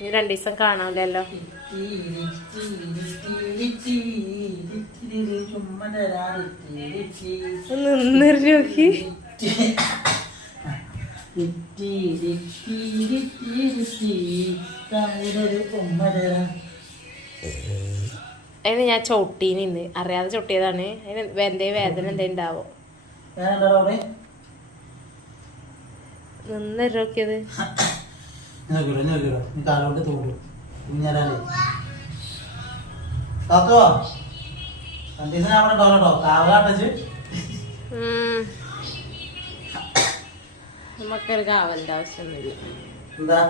ഇനി 2 ദിവസം കാണാമല്ലോ. നിന്നൊരു നോക്കി അതിന് ഞാൻ ചവിട്ടീന് ഇന്ന് അറിയാതെ ചവിട്ടിയതാണ്. അതിന് എന്തേ വേദന എന്തേ ഉണ്ടാവോ? നിന്നൊരു നോക്കിയത് കാലോട്ട് തോടും നമുക്കൊരു കാവലിന്റെ ആവശ്യമൊന്നുമില്ല. എന്താ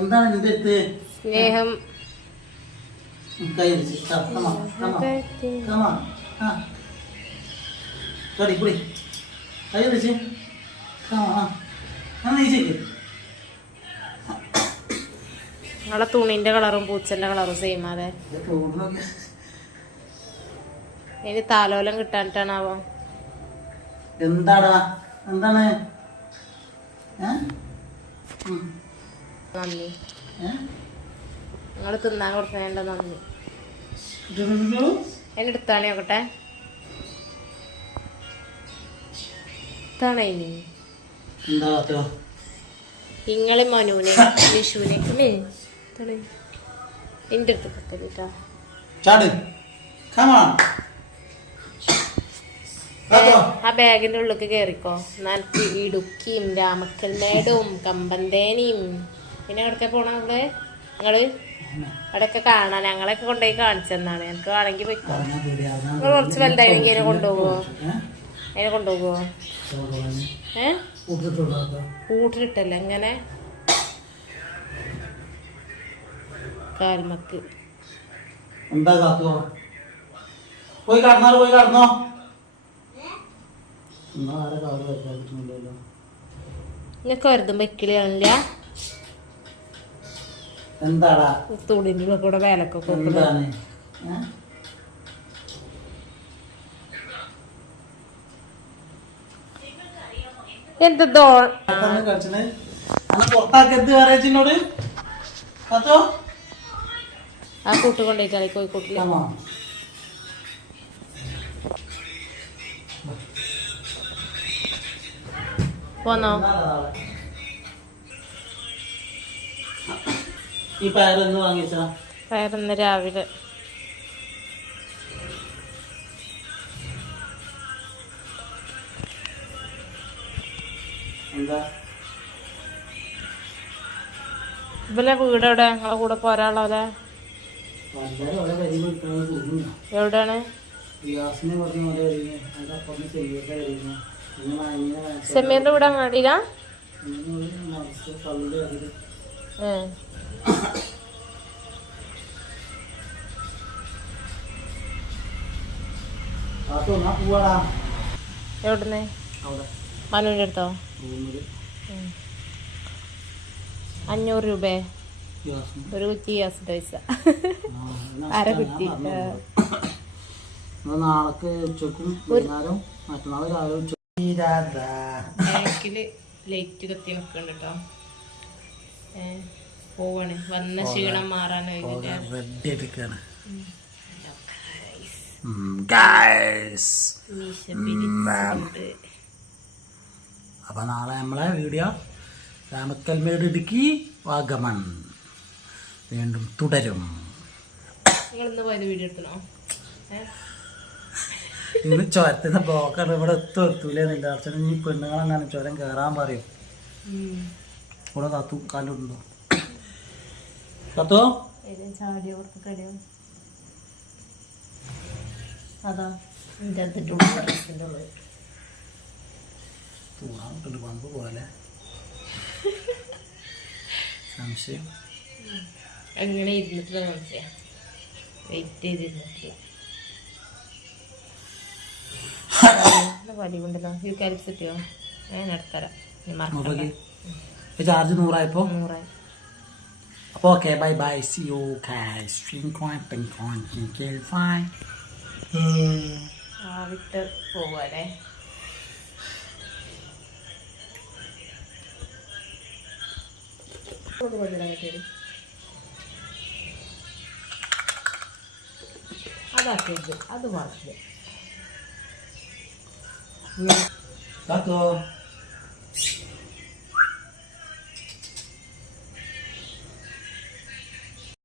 എന്താണ് നിന്റെ അടുത്ത് സ്നേഹം കൈ നിങ്ങളെ തുണിന്റെ കളറും പൂച്ചന്റെ കളറും സെയിം അതെ. ഇനി താലോലം കിട്ടാനിട്ടാണാവോ? എന്താടാ എന്താണ് നന്ദി. നിങ്ങള് തിന്നാൻ കൊടുക്കണേണ്ട നന്ദി. എന്നെ എടുത്താണേ നോക്കട്ടെ. ഇതാണേ ഇങ്ങളെ മനുവിനെ വിഷുവിനെ അല്ലേ എന്റെ അടുത്ത് പറ്റൂട്ടാ. ആ ബാഗിന്റെ ഉള്ളിലേക്ക് കേറിക്കോ. എനിക്ക് ഇടുക്കിയും രാമക്കൽമേടും കമ്പന്തേനിയും പിന്നെ എവിടൊക്കെ പോണ നമ്മള് നിങ്ങള് അവിടെയൊക്കെ കാണാൻ ഞങ്ങളൊക്കെ കൊണ്ടുപോയി കാണിച്ചെന്നാണ്. എനിക്ക് വേണമെങ്കിൽ പോയിക്കോ. നിങ്ങൾ കുറച്ച് വലുതായില്ലെങ്കിൽ അതിനെ കൊണ്ടുപോകുവോ? അതിനെ കൊണ്ടുപോകുവോ? കൂട്ടിലിട്ടല്ല എങ്ങനെ കാൽമക്ക് എന്താ കാത്തോ പോയി കടന്നോ നിങ്ങൾക്ക് വെറുതും വെക്കിളിയാണില്ല. എന്താടാ തുണിന്റെ കൂടെ വേലക്കൊക്കെ എന്തോ ആ കൂട്ട് കൊണ്ടുപോയിട്ടാണ് കോഴിക്കോട്ടില്. പോന്നോ? ഈ പയറൊന്ന് വാങ്ങിച്ചാ പയറിന്ന് രാവിലെ എന്താ ഇവലെ വീട് എവിടെ? ഞങ്ങളെ കൂടെ പോരാളെ എവിടെയാണ്? സെമീറിന്റെ വീട് അങ്ങാടിയിലാ? എവിടുന്ന്? മനുവിന്റെ അടുത്തോ? 500 രൂപ ഒരു കുറ്റി ഗ്യാസ് പൈസ. അര കുറ്റി. നാളെ ഉച്ചക്കും മറ്റന്നാള് ബാക്കില് ലൈറ്റ് കത്തി നിൽക്കുന്നുണ്ട് കേട്ടോ. പോവാണ് വന്ന ക്ഷീണം മാറാൻ. അപ്പൊ നാളെ നമ്മളെ വീഡിയോ രാമക്കൽമേട് ഇടുക്കി വാഗമൺ വീണ്ടും തുടരും. ഇന്ന് ചുരത്തിന്റെ ബ്ലോക്കാണ്. ഇവിടെ എത്തൂലേ നിന്റെ അച്ഛനും ഈ പെണ്ണുങ്ങളെങ്ങനെ ചുരം കയറാൻ പറയും. ഇവിടെ കത്തു കാലുണ്ടോ കത്തോ? അതാ തൂണാട്ടുണ്ട് പമ്പ് പോലെ സംശയം. അങ്ങനെ ഇരുന്നിട്ടുള്ള സംശയം. വെയിറ്റ് ചെയ്തിരുന്നിട്ട് വലി കൊണ്ടല്ലോ. യൂക്കാലിപ്സ് കിട്ടിയോ? ഞാൻ എടുത്തരാം. ചാർജ് 100 100. അപ്പോൾ okay bye bye C you guys. വിട്ട് പോവാല്ലേ. അതാക്കരുത് അത് മറക്കില്ല കാത്തോ